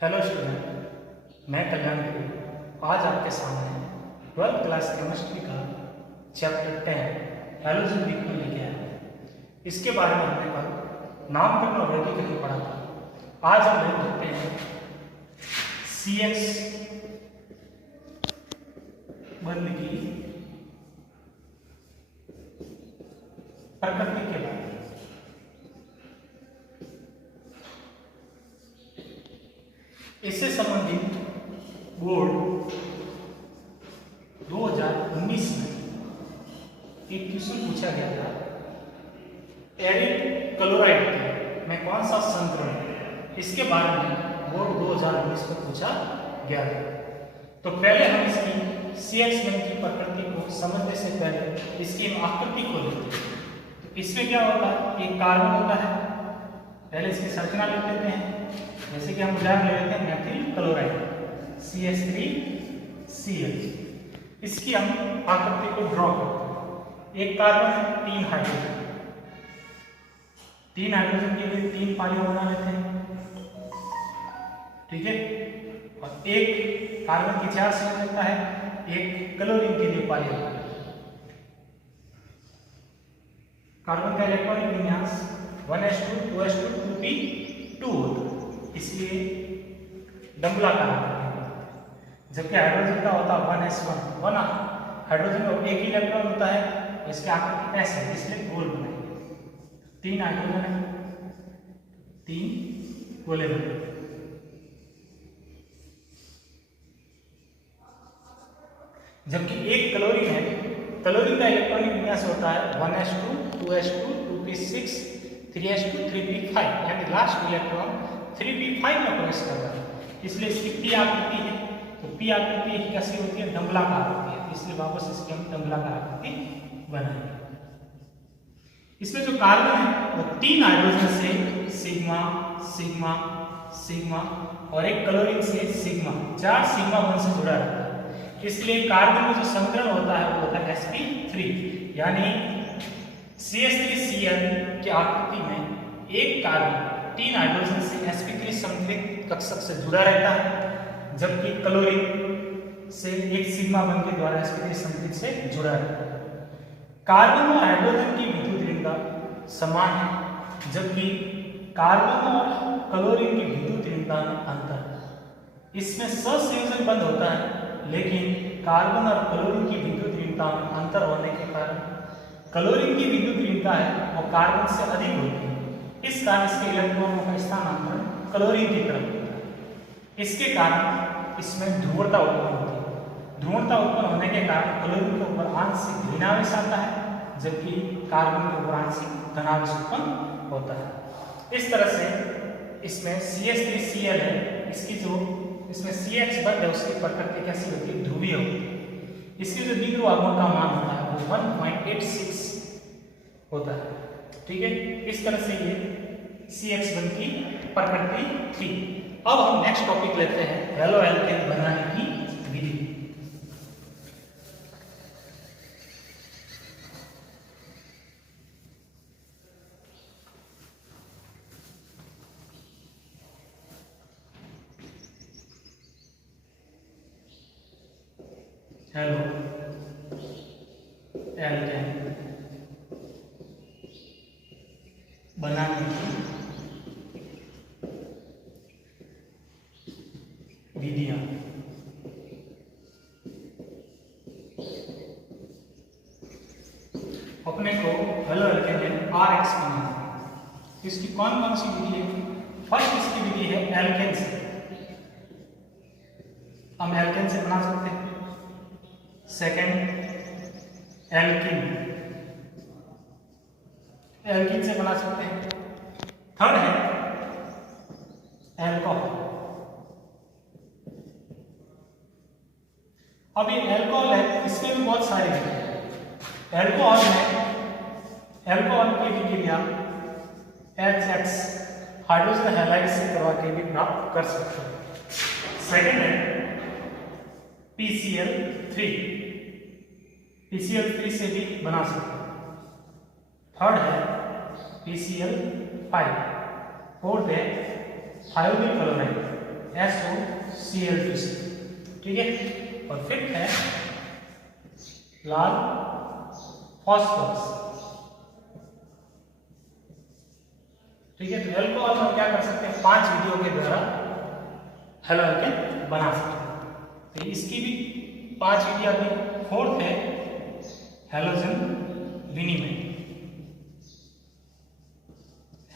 Hello student, मैं कल्याण गिरी आज आपके सामने 12th क्लास केमिस्ट्री का चैप्टर 10 हैलोजन लिक्विड लेके आया। इसके बारे में हमने कल नामकरण और वर्गीकरण पढ़ा था। आज हम लोग देखते हैं CH बंध की प्रकृति के बारे में। इससे संबंधित बोर्ड 2019 में एक क्वेश्चन पूछा गया था, एरिक क्लोराइड में कौन सा संक्रमण है, इसके बारे में बोर्ड 2019 में पूछा गया था। तो पहले हम इसकी CH बंध की प्रकृति को समझने से पहले इसकी आकृति को लेते हैं। तो इसमें क्या होता है, एक कार्बन होता है, पहले इसकी संरचना लिख लेते हैं। जैसे कि हम उदाहरण ले लेते हैं मेथिल क्लोराइड CH3Cl। इसकी हम आकृति को ड्रॉ करते हैं। एक कार्बन है, 3 हाइड्रोजन, 3 हाइड्रोजन के लिए 3 पालियां बना लेते हैं, ठीक है। और एक कार्बन की 4 से लगता है, एक क्लोरीन के लिए पालियां। कार्बन का इलेक्ट्रॉनिक विन्यास 1s2 2s2 2p2 होता है, इसलिए डबलाकार होता है। जबकि हाइड्रोजन का होता है 1s1 1 हाइड्रोजन का एक ही इलेक्ट्रॉन होता है, इसके आकृति ऐसे है, इसलिए गोल बनाएंगे। 3 हाइड्रोजन है, 3 गोले बने। जबकि एक क्लोरीन है, क्लोरीन का इलेक्ट्रॉनिक विन्यास होता है 1s2 2s2 2p6 3s2 3p5, यानी लास्ट इलेक्ट्रॉन 3p5 में प्रवेश कर रहा है, इसलिए इसकी p आकृति है। तो p आकृति कैसी होती है, डबलाकार होती है, इसलिए वापस इसकी हम डबलाकार आकृति बनाएंगे। इसमें जो कार्बन है वो 3 हाइड्रोजन से सिग्मा सिग्मा सिग्मा और एक क्लोरीन से सिग्मा, 4 सिग्मा बॉन्ड से जुड़ा रहता है। इसलिए कार्बन में जो संकरण होता है वो होता है sp3, यानी CH3Cl की आकृति में एक कार्बन 3 हाइड्रोजन से sp3 संतृप्त कक्षक से जुड़ा रहता है, जबकि क्लोरीन से एक सिग्मा बंध के द्वारा sp3 संतृप्त से जुड़ा रहता है। कार्बन और हाइड्रोजन की विद्युत ऋणता समान है, जबकि कार्बन और क्लोरीन की विद्युत ऋणता में अंतर है। इसमें सहसंयोजन बंध होता है, लेकिन कार्बन और क्लोरीन की विद्युत ऋणता में अंतर होने के कारण क्लोरीन की विद्युत ऋणता है वो कार्बन से अधिक होती है। इस कारण इसके इलेक्ट्रॉनों का स्थानांतरण क्लोरीन की तरफ होता है। इसके कारण इसमें ध्रुवता उत्पन्न होती है। ध्रुवता उत्पन्न होने के कारण क्लोरीन के ऊपर आंशिक ऋणावेश आता है, जबकि कार्बन के ऊपर आंशिक धनावेश उत्पन्न होता है। इस तरह से इसमें CH3Cl है, इसकी जो इसमें CH बंध है उसकी प्रकृति कैसी होती है, ध्रुवीय होती है। इसके जो द्विध्रुव आगमन का मान होता है वो 1.86 होता है, ठीक है। इस तरह से ये CH बंध की प्रकृति थी। अब हम नेक्स्ट टॉपिक लेते हैं हेलो एल्केन बनाने की विधि। हेलो एल्केन बनाने की विधियां। अपने को हेलो एल्केन RX बनाना है। इसकी कौन कौन सी विधि है? फर्स्ट इसकी विधि है एल्केन से, हम एल्केन से बना सकते हैं। सेकेंड एल्कीन, एल्कीन से बना सकते हैं। थर्ड है एल्कोहल। अब ये एल्कोहल है, इसमें भी बहुत सारे हैं। एल्कोहल में एल्कोहल की विक्रिया HX हाइड्रोजन हैलाइड से करवा के भी प्राप्त कर सकते हैं। सेकेंड है PCl3 से भी बना सकते हैं। थर्ड है PCl5, फोर्थ है थायोनिल क्लोराइड, SOCl2, ठीक है। और फिफ्थ है लाल फॉस्फोरस, ठीक है। तो एल्कोहल हम क्या कर सकते हैं, 5 विधियों के द्वारा हैलोएल्केन बना सकते हैं। तो इसकी भी 5 विधियां थी। फोर्थ है हैलोजन विनिमय,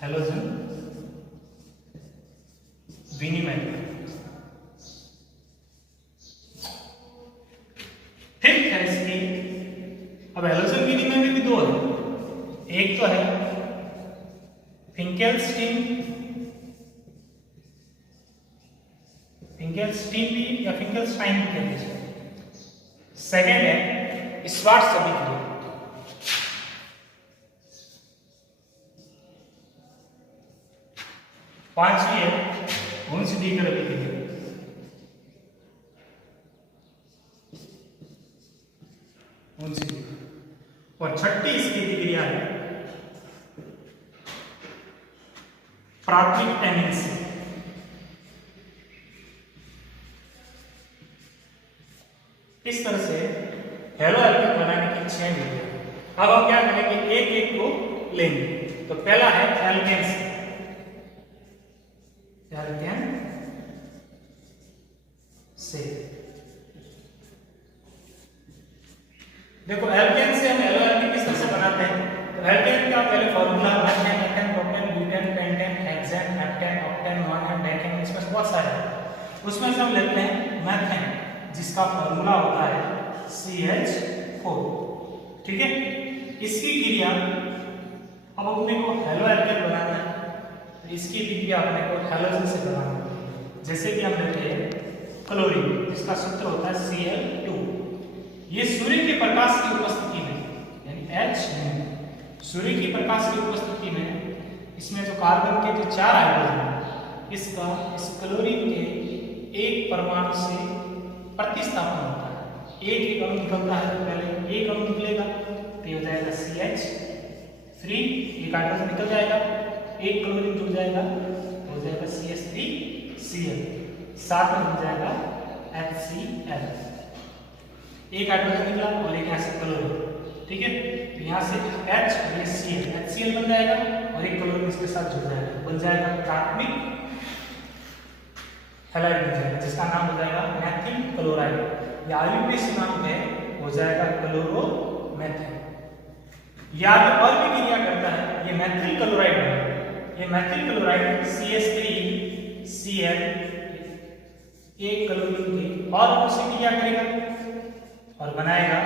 हैलोजन विनिमय। फिफ्थ है इसकी, अब हैलोजन विनिमय में भी 2 है, एक तो है फिंकेल्स्टीन भी या फिंकेल्स्टाइन भी कहते हैं। सेकेंड है स्वार्ट्ज अभिक्रिया, पांचवी है वुन्स-डीकर अभिक्रिया, और छठी इसकी अभिक्रिया है प्राथमिक टैनिंग से। इस तरह से हैलोएल्केन बनाने की 6 विधियां। अब हम क्या करेंगे, एक एक को लेंगे। तो पहला है एल्केन से, एल्केन से देखो, एल्केन से हम हैलोएल्केन किस तरह से बनाते हैं। तो एल्केन का पहले formula methane, ethane, propane, butane, pentane, hexane, heptane, octane, non, decane, इसमें बहुत सारे हैं। उसमें से हम लेते हैं मेथेन, जिसका फॉर्मूला होता है CH4, ठीक है। इसकी क्रिया, अब अपने को हैलोएल्केन बनाना है, तो इसकी क्रिया अपने को हैलोजन से बनाना है। जैसे कि हम लेते हैं क्लोरीन, जिसका सूत्र होता है Cl2। ये सूर्य के प्रकाश की उपस्थिति में, यानी H में, सूर्य की प्रकाश की उपस्थिति में इसमें जो कार्बन के जो 4 हाइड्रोजन है, इसका इस क्लोरीन के एक परमाणु से प्रतिस्थापन होता है। एक अणु निकलता है, तो पहले एक अणु निकलेगा, तो ये हो जाएगा CH3, एक हाइड्रोजन निकल जाएगा, एक क्लोरीन जुड़ जाएगा, हो जाएगा CH3Cl, साथ में हो जाएगा HCl। एक हाइड्रोजन निकला और एक यहाँ से क्लोरीन, ठीक है। तो यहाँ से H और ये Cl, HCl बन जाएगा और एक क्लोरीन इसके साथ जुड़ जाएगा, बन जाएगा प्राथमिक हैलाइड बन जाएगा, जिसका नाम हो जाएगा मैथिल क्लोराइड, या आयुर्वेद नाम है हो जाएगा क्लोरोमेथेन। या तो और भी क्रिया करता है, ये मैथिल क्लोराइड है, ये मैथिल क्लोराइड CH3Cl एक क्लोरीन के और से क्रिया करेगा और बनाएगा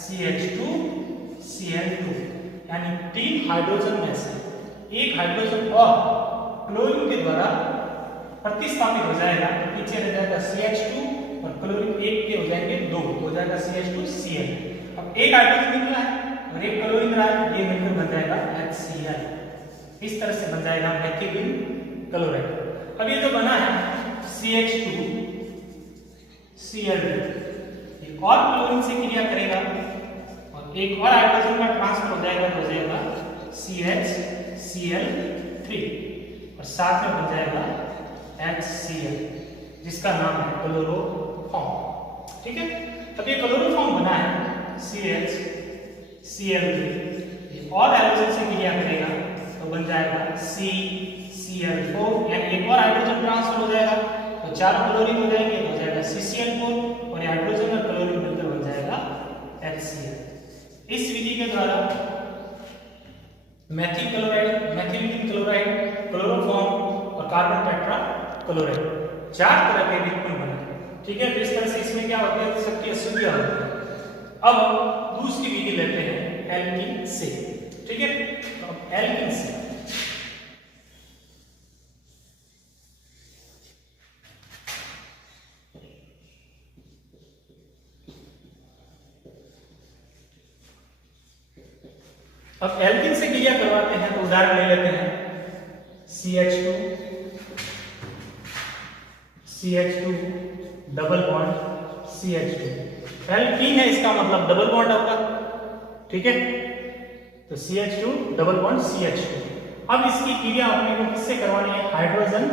CH2Cl2, यानी 3 हाइड्रोजन में से एक हाइड्रोजन और क्लोरीन के द्वारा प्रतिस्थापित हो जाएगा, तो पीछे रह जाएगा CH2 और क्लोरीन एक के हो जाएंगे 2, हो जाएगा CH2Cl। अब एक हाइड्रोजन निकला है और एक क्लोरीन रहा है, ये मिलकर बन जाएगा HCl। इस तरह से बन जाएगा मैथिल क्लोराइड। अब ये जो बना है CH2Cl, एक और क्लोरीन से क्रिया करेगा और एक और हाइड्रोजन का ट्रांसफर हो जाएगा, तो हो जाएगा CHCl3 और साथ में बन जाएगा HCl, जिसका नाम है क्लोरोफॉर्म, ठीक है। अब ये क्लोरोफॉर्म बना है CHCl3, और हाइड्रोजन से क्रिया करेगा तो बन जाएगा CCl4, यानी एक और हाइड्रोजन ट्रांसफर हो जाएगा, तो 4 क्लोरीन हो जाएंगे, तो हो जाएगा CCl4 और हाइड्रोजन और क्लोरीन मिलकर बन जाएगा HCl। इस विधि के द्वारा Maithil chloride, methylene chloride, chloroform और कार्बन टेट्रा क्लोराइड 4 तरह के व्युत्पन्न बने, ठीक है। तो इस तरह से इसमें क्या होता है, सबकी अशुद्धियां होती है। अब दूसरी विधि लेते हैं एल्कीन से, ठीक है। तो अब एल्कीन से अब एल्कीन से क्रिया करवाते हैं, तो उदाहरण ले लेते हैं CH2 double bond CH2। Alkene है, इसका मतलब डबल बॉन्ड होगा, ठीक है। तो CH2 डबल बॉन्ड CH2। अब इसकी क्रिया अपने को किससे करवानी है, हाइड्रोजन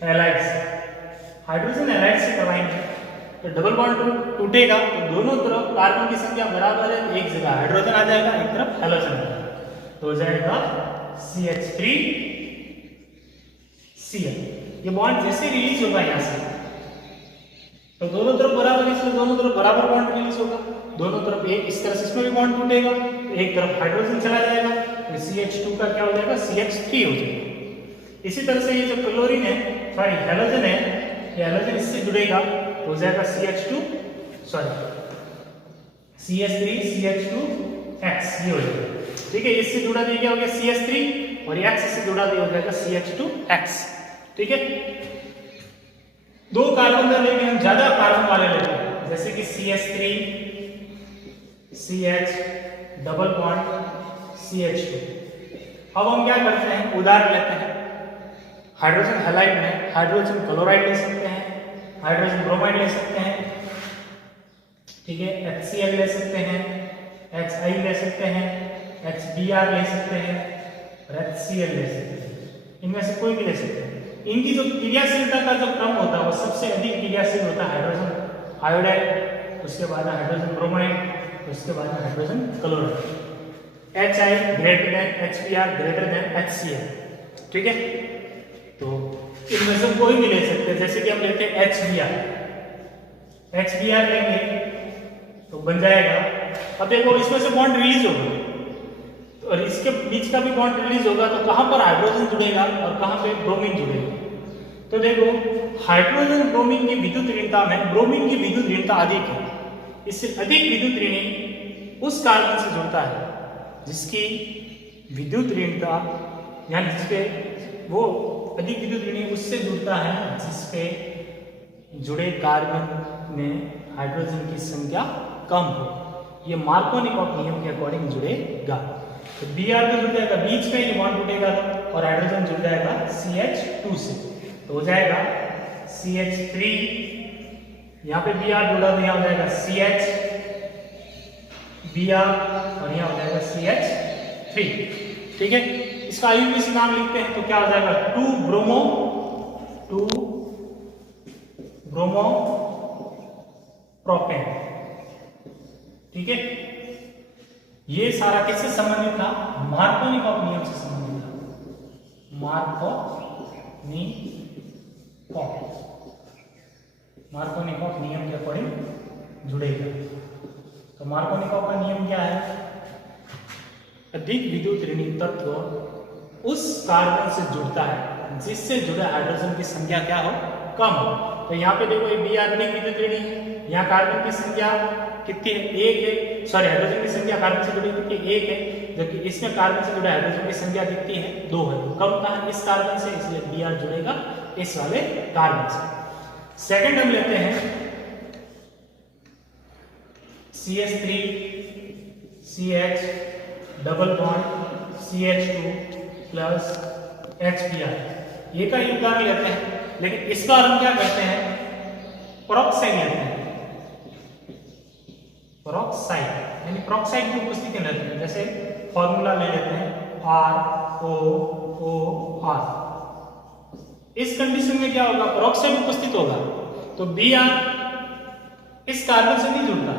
हैलाइड से, हाइड्रोजन हैलाइड से करवाएंगे तो डबल बॉन्ड टूटेगा तो दोनों तरफ कार्बन की संख्या बराबर है, एक जगह हाइड्रोजन आ जाएगा, एक तरफ हैलोजन आ जाएगा, तो हो जाएगा CH3Cl। ये बॉन्ड जैसे रिलीज होगा यहाँ से तो दोनों तरफ बराबर, इसलिए दोनों तरफ बराबर बॉन्ड रिलीज होगा, दोनों तरफ एक इस तरह से इसमें भी बॉन्ड टूटेगा तो एक तरफ हाइड्रोजन चला जाएगा तो CH2 का क्या हो जाएगा, CH3 हो जाएगा। इसी तरह से ये जो क्लोरीन है, सॉरी हैलोजन है, ये हैलोजन इससे जुड़ेगा तो हो जाएगा CH2 ये हो जाएगा, ठीक है। इससे जुड़ा दिया क्या हो गया CH3 और X से जुड़ा दिया हो जाएगा CH2X, ठीक है। दो कार्बन का लेके हम ज्यादा कार्बन वाले लेते हैं, जैसे कि CH3 CH double bond CH2। अब हम क्या करते हैं, उदाहरण लेते हैं, हाइड्रोजन हैलाइड में हाइड्रोजन क्लोराइड ले सकते हैं, हाइड्रोजन ब्रोमाइड ले सकते हैं, ठीक है, HCl ले सकते हैं, HI ले सकते हैं, HBr ले सकते हैं और HCl ले सकते हैं, इनमें से कोई भी ले सकते हैं। इनकी जो क्रियाशीलता का जो क्रम होता है वो सबसे अधिक क्रियाशील होता है हाइड्रोजन आयोडाइड, उसके बाद है हाइड्रोजन ब्रोमाइड, उसके बाद है hydrogen chloride. HI greater than HBr greater than HCl, ठीक है। तो इनमें से कोई भी ले सकते हैं, जैसे कि हम लेते हैं HBr लेंगे तो बन जाएगा, अब देखो इसमें से बॉन्ड रिलीज होगा और इसके बीच का भी बॉन्ड रिलीज होगा तो कहां पर हाइड्रोजन जुड़ेगा और कहां पे ब्रोमीन जुड़ेगा। तो देखो हाइड्रोजन ब्रोमीन की विद्युत ऋणता में ब्रोमीन की विद्युत ऋणता अधिक है, इससे अधिक विद्युत ऋणी उस कार्बन से जुड़ता है जिसकी विद्युत ऋणता, यानी जिसपे वो अधिक विद्युत ऋणी उससे जुड़ता है जिसपे जुड़े कार्बन में हाइड्रोजन की संख्या कम हो। ये मार्कोनिकॉफ नियम के अकॉर्डिंग जुड़ेगा। तो Br तो जुड़ जाएगा, बीच में ये बॉन्ड टूटेगा और हाइड्रोजन जुड़ जाएगा CH2 से, तो हो जाएगा CH3, यहाँ पे Br जुड़ा तो यहाँ हो जाएगा CH Br और यहाँ हो जाएगा CH3, ठीक है। इसका IUPAC नाम लिखते हैं तो क्या हो जाएगा 2 ब्रोमो प्रोपेन, ठीक है। ये सारा किससे संबंधित था, मार्कोनिकॉफ नियम से संबंधित था, मार्कोनिकॉफ नियम के अकॉर्डिंग जुड़ेगा। तो मार्कोनिकॉफ का नियम क्या है, अधिक विद्युत ऋणी तत्व उस कार्बन से जुड़ता है जिससे जुड़े हाइड्रोजन की संख्या क्या हो, कम हो। तो यहाँ पे देखो ये Br अधिक विद्युत ऋणी है, यहाँ कार्बन की संख्या कितनी है, 1 है, सॉरी हाइड्रोजन की संख्या कार्बन से जुड़ी कितनी, 1 है, जबकि इसमें कार्बन से जुड़े हाइड्रोजन की संख्या कितनी है, 2 है। तो कम कहाँ है, इस कार्बन से, इसलिए Br जुड़ेगा इस वाले कार्बन से। सेकंड हम लेते हैं CH3 CH double bond CH2 plus HBr, ये का उदाहरण लेते हैं, लेकिन इसका हम क्या करते हैं, पेरोक्साइड लेते हैं, पेरोक्साइड यानी पेरोक्साइड की उपस्थिति लेते हैं। जैसे फॉर्मूला ले लेते हैं ROOR, इस कंडीशन में क्या होगा, पेरोक्साइड उपस्थित होगा तो Br इस कार्बन से नहीं जुड़ता,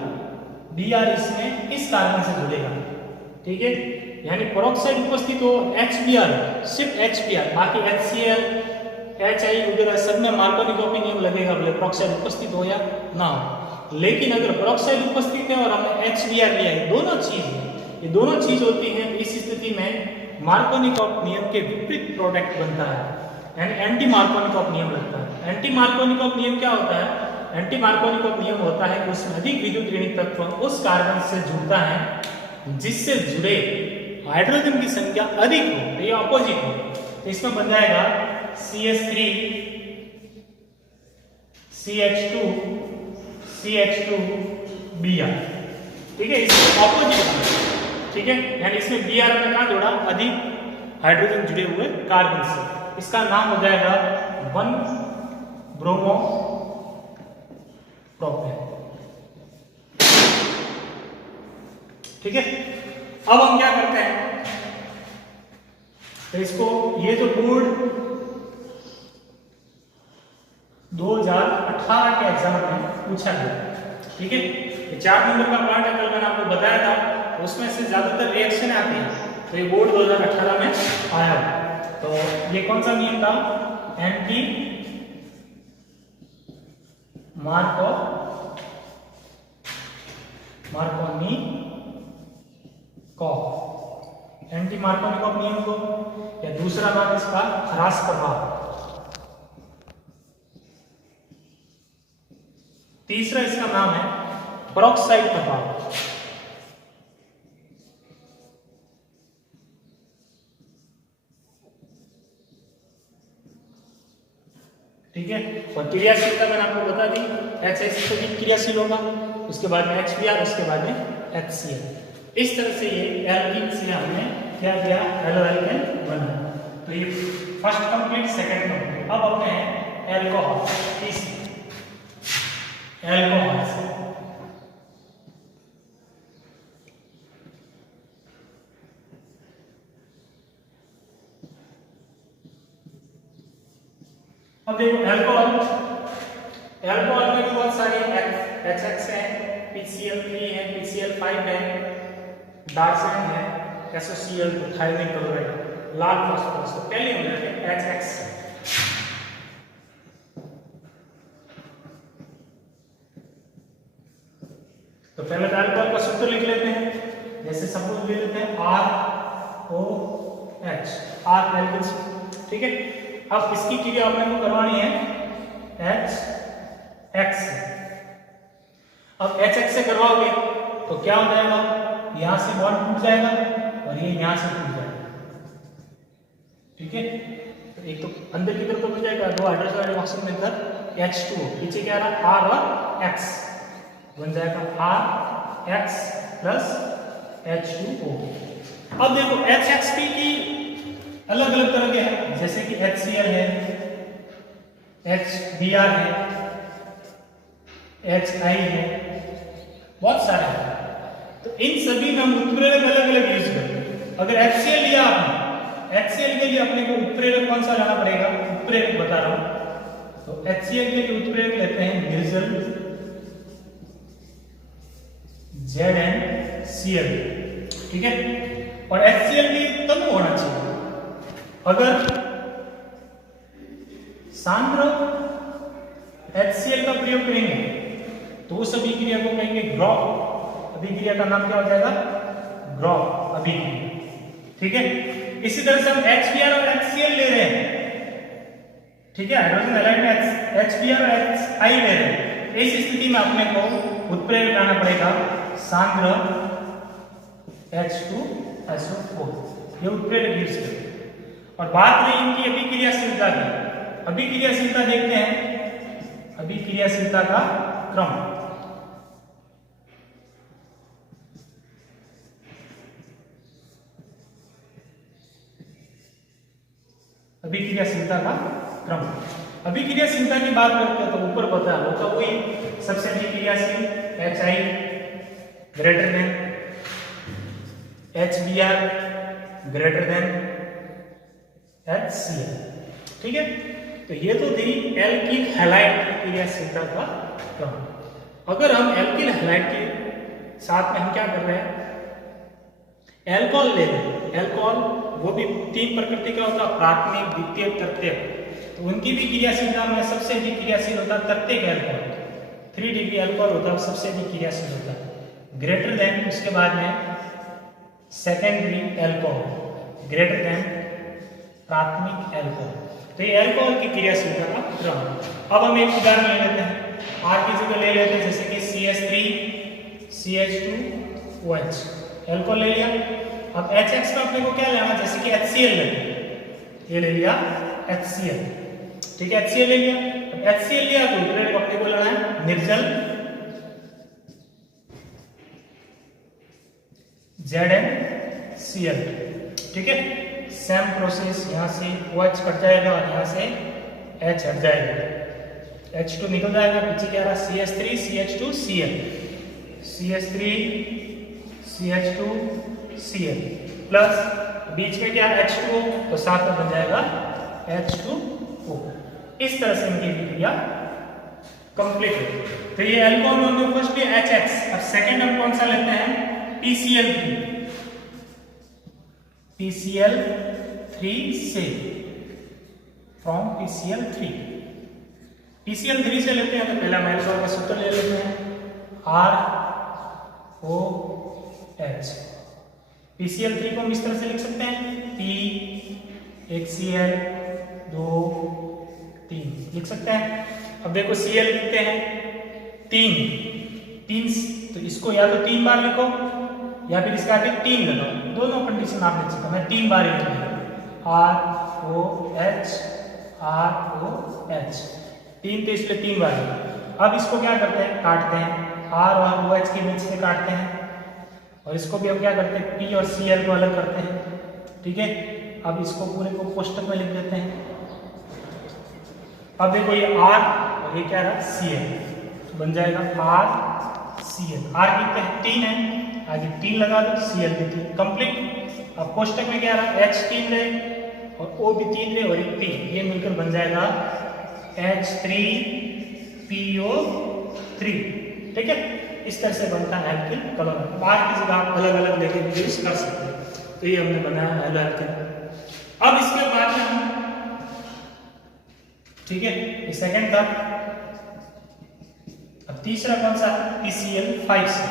Br इसमें इस कार्बन से जुड़ेगा, ठीक है। यानी पेरोक्साइड उपस्थित हो HBr, सिर्फ HBr, बाकी HCl HI वगैरह सब में मार्कोनिकॉफ नियम लगेगा, बोले पेरोक्साइड उपस्थित हो या ना हो। लेकिन अगर पेरोक्साइड उपस्थित है और हमने HBr लिया है, दोनों चीज है, ये दोनों चीज होती है, इस स्थिति में मार्कोनिकॉफ नियम के विपरीत प्रोडक्ट बनता है, यानी एंटी मार्कोनिकॉफ नियम लगता है। एंटी मार्कोनिकॉफ नियम क्या होता है, एंटी मार्कोनिकॉफ नियम होता है कि उसमें अधिक विद्युत ऋणी तत्व उस कार्बन से जुड़ता है जिससे जुड़े हाइड्रोजन की संख्या अधिक हो, तो ये अपोजिट हो। तो इसमें बन जाएगा CH3 CH2 CH2 Br, ठीक है, इसमें अपोजिट, ठीक है। यानी इसमें Br में कहां जोड़ा, अधिक हाइड्रोजन जुड़े हुए कार्बन से, इसका नाम हो जाएगा 1 ब्रोमो प्रोपेन, ठीक है। अब हम क्या करते हैं, तो इसको ये जो बोर्ड 2018 के एग्जाम में पूछा गया। ठीक है, ये 4 नंबर का पार्ट है, कल मैंने आपको बताया था, उसमें से ज्यादातर रिएक्शन आती है, तो ये बोर्ड 2018 में आया। तो ये कौन सा नियम था? एंटी मार्कोव एंटी मार्कोव नियम को, या दूसरा नाम इसका ह्रास प्रभाव, तीसरा इसका नाम है पेरोक्साइड प्रभाव। ठीक है, और क्रियाशीलता मैंने आपको बता दी, HX से भी क्रियाशील होगा, उसके बाद में HBr, उसके बाद में HCl। इस तरह से ये एल्कीन से हमने क्या किया? एल्केन बना। तो ये फर्स्ट कंप्लीट, सेकंड कंप्लीट। अब अपने हैं एल्कोहल, एल्कोहल से अब देखो एल्कोहल में भी बहुत सारे HX है, PCl3 है, PCl5 है, डार्सन है, SOCl2, थायमिन क्लोराइड, लाल फास्फोरस। तो पहले हम लेते हैं HX। तो पहले तो एल्कोहल का सूत्र लिख लेते हैं, जैसे सपोज ले लेते हैं ROH, R एल्किल। ठीक है, अब इसकी क्रिया अपने को करवानी है HX से। अब HX से करवाओगे तो क्या हो जाएगा? यहां से बॉन्ड टूट जाएगा और ये यहां से टूट जाएगा। ठीक है, तो एक तो अंदर की तरफ तो मिल जाएगा, 2 हाइड्रोजन ऑक्सीजन मिलकर H2O, पीछे क्या रहा? R और X बन जाएगा RX प्लस H2O। अब देखो HXP की अलग अलग तरह के हैं, जैसे कि HCl है, HBr है, HI है, बहुत सारे हैं। तो इन सभी में हम उत्प्रेरक अलग अलग यूज करेंगे। अगर HCl लिया आपने, HCl के लिए अपने को उत्प्रेरक कौन सा लाना पड़ेगा? उत्प्रेरक बता रहा हूं, तो HCl के लिए उत्प्रेरक लेते हैं निर्जल ZnCl। ठीक है, और HCl भी तनु होना चाहिए। अगर सांद्र HCl का प्रयोग करेंगे तो उस अभिक्रिया को कहेंगे ग्रॉफ अभिक्रिया का नाम क्या हो जाएगा? ग्रॉफ अभिक्रिया। ठीक है, इसी तरह से हम HBr और HCl ले रहे हैं। ठीक है, हाइड्रोजन हैलाइड में HBr और HI ले रहे हैं। इस स्थिति में अपने को उत्प्रेरक लाना पड़ेगा सांद्र H2SO4, ये उत्प्रेरक यूज करेंगे। और बात रही इनकी अभिक्रियाशीलता की, अभिक्रियाशीलता देखते हैं, अभिक्रियाशीलता का क्रम। अभिक्रियाशीलता का क्रम, अभिक्रियाशीलता की बात करते हैं तो ऊपर पता है होता वही सबसे अभिक्रियाशील HI greater than HBr greater than HCl। ठीक है, तो ये तो थी एल्किल हैलाइड की क्रियाशीलता का क्रम। अगर हम एल्किल हैलाइड के साथ में हम क्या कर रहे हैं? एल्कोहल ले रहे हैं। एल्कोहल वो भी 3 प्रकृति का होता है, प्राथमिक, द्वितीय, तृतीयक। तो उनकी भी क्रियाशीलता में सबसे अधिक क्रियाशील होता है तृतीयक एल्कोहल, 3 डिग्री एल्कोहल होता है, सबसे अधिक क्रियाशील होता है। ग्रेटर देन, उसके बाद में सेकेंडरी एल्कोहल, ग्रेटर देन प्राथमिक एल्कोहल। तो ये एल्कोहल की क्रियाशीलता का क्रम। अब हम एक उदाहरण ले लेते हैं, R की जगह ले लेते हैं, जैसे कि CH3 CH2OH, एल्कोहल ले लिया। अब HX का अपने को क्या लेना? जैसे कि HCl ले, ये ले लिया HCl। ठीक है, HCl ले लिया। अब HCl लिया तो उत्प्रेरक अपने को लेना है निर्जल ZnCl। ठीक है, सेम प्रोसेस, यहां से OH कट जाएगा और यहां से H हट जाएगा, H2 निकल जाएगा, पीछे क्या रहा? CH3 CH2Cl, CH3 CH2Cl plus बीच में क्या? H2O, तो साथ में बन जाएगा H2O। इस तरह से इनकी क्रिया कंप्लीट हो। तो ये एल्कोहल होंगे फर्स्ट ये HX। अब सेकंड हम कौन सा लेते हैं? PCl3। PCl3 से फ्रॉम PCl3। PCl3 से लेते हैं तो पहला एल्कोहल का सूत्र ले लेते हैं ROH। PCl3 को हम इस तरह से लिख सकते हैं P एक Cl 2 3 लिख सकते हैं। अब देखो Cl लिखते हैं 3 तो इसको या तो 3 बार लिखो या फिर इसके आगे 3 लगाओ, दोनों कंडीशन आप लिख सकते हो। मैं 3 बार ही लिखूंगा ROH 3 तो इसलिए 3 बार। अब इसको क्या करते हैं? काटते हैं, R और OH के बीच में काटते हैं और इसको भी हम क्या करते हैं? P और Cl को अलग करते हैं। ठीक है, अब इसको पूरे को कोष्टक में लिख देते हैं। अब देखो ये R और ये क्या रहा? Cl, तो बन जाएगा RCl। R कितने हैं? 3 है, आगे 3 लगा दो, Cl भी 3, कंप्लीट। अब कोष्टक में क्या रहा? H 3 रहे और O भी 3 रहे और 3, ये मिलकर बन जाएगा H3PO3। ठीक है, इस तरह से बनता है एल्किल क्लोराइड। बार की जगह आप अलग अलग लेके यूज कर सकते हैं। तो ये हमने बनाया एलो एल्किल। अब इसके बाद में हम, ठीक है, ये सेकंड था। अब तीसरा कौन सा? PCl5 से।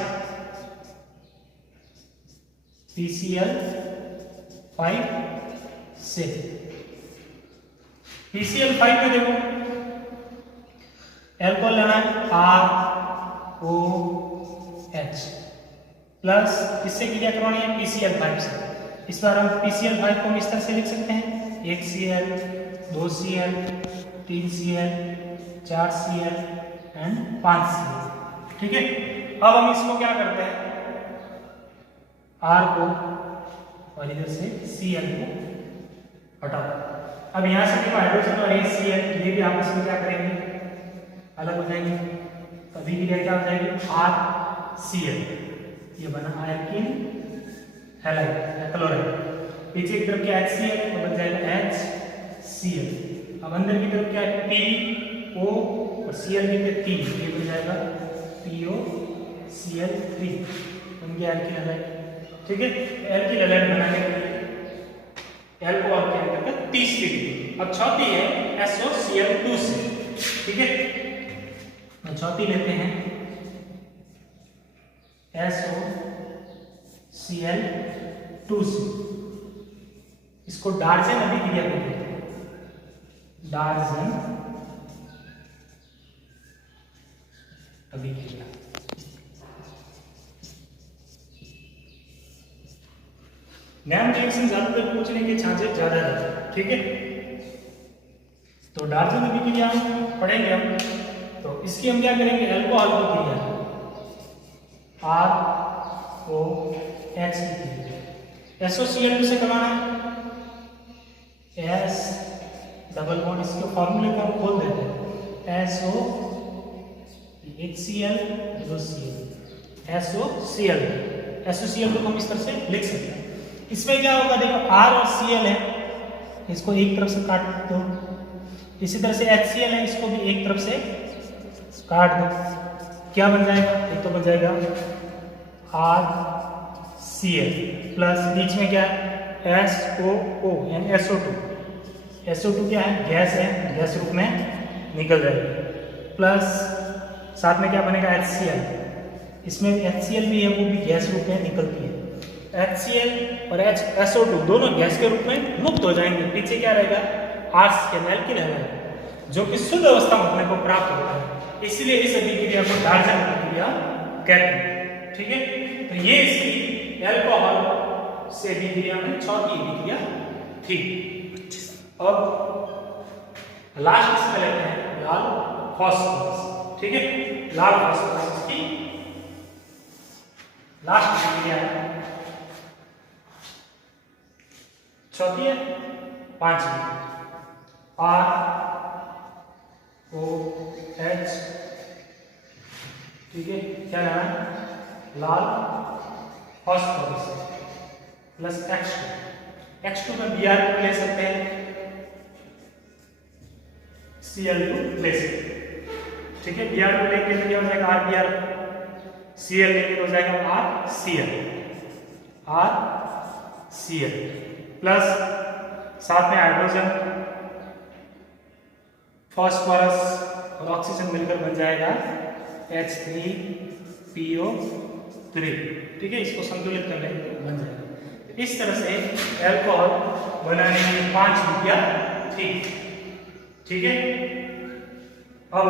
PCl5 से PCl5 में देखो एल्कोहल लेना है ROH प्लस इससे क्रिया करवानी है PCl5 से। इस बार हम PCl5 को इस तरह से लिख सकते हैं 1 Cl 2 Cl 3 Cl 4 Cl and 5 Cl। ठीक है, अब हम इसको क्या करते हैं? R को और इधर से Cl को हटाओ। अब यहां से देखो हाइड्रोजन और Cl ये भी आपस में क्या करेंगे? अलग हो जाएंगे। अभी भी क्या हो जाएगी? RCl, ये बना एल्किल हैलाइड या क्लोराइड। पीछे की तरफ क्या HCl तो बन जाएगा HCl। अब अंदर की तरफ क्या है? PO और Cl भी 3, ये बन जाएगा POCl3, बन गया एल्किल हैलाइड। ठीक है, एल्किल हैलाइड बनाने के लिए एल्कोहल के अंतर्गत तीसरी विधि। अब चौथी है SOCl2 से। ठीक है, तो चौथी लेते हैं SOCl2 से। इसको डार्जन अभिक्रिया कहते हैं, डार्जन अभिक्रिया। नैम रिएक्शन ज्यादातर पूछने के चांसेस ज्यादा रहते हैं। ठीक है, तो डार्जन अभिक्रिया पढ़ेंगे हम। तो इसकी हम क्या करेंगे? एल्कोहल की क्रिया ROH की क्रिया। SOCl2 से करवाना है S डबल बॉन्ड, इसके फॉर्मूले को हम खोल देते हैं SO एक Cl 2 Cl SOCl2 को हम इस तरह से लिख सकते हैं। इसमें क्या होगा? देखो R और Cl है, इसको एक तरफ से काट दो। इसी तरह से HCl है, इसको भी एक तरफ से काट दो। क्या बन जाएगा? एक तो बन जाएगा RCl प्लस बीच में क्या है? SOO यानी SO2। SO2 क्या है? गैस है, गैस रूप में निकल जाएगी। प्लस साथ में क्या बनेगा? HCl। इसमें HCl भी है, वो भी गैस रूप में निकलती है। HCl और SO2 दोनों गैस के रूप में मुक्त हो जाएंगे। पीछे क्या रहेगा? RCl एल्किल हैलाइड, जो कि शुद्ध अवस्था में अपने को प्राप्त होता है। इसलिए इस अभिक्रिया को डार्जन अभिक्रिया कहते हैं। ठीक है, तो ये इसकी एल्कोहल से अभिक्रिया में चौथी अभिक्रिया थी। अब लास्ट इसमें लेते हैं लाल फास्फोरस। ठीक है, लाल फास्फोरस की लास्ट अभिक्रिया है, चौथी है, पांचवी ROH। ठीक है, क्या लेना है? लाल फास्फोरस प्लस X2 में Br ले सकते हैं, Cl2 ले सकते हैं। ठीक है, Br को लेंगे तो क्या हो जाएगा RBr, Cl लेंगे तो हो जाएगा RCl, RCl प्लस साथ में हाइड्रोजन, फास्फोरस और ऑक्सीजन मिलकर बन जाएगा H3PO3। ठीक है, इसको संतुलित करने बन जाएगा। इस तरह से अल्कोहल बनाने की 5 विधियां थी। ठीक है, अब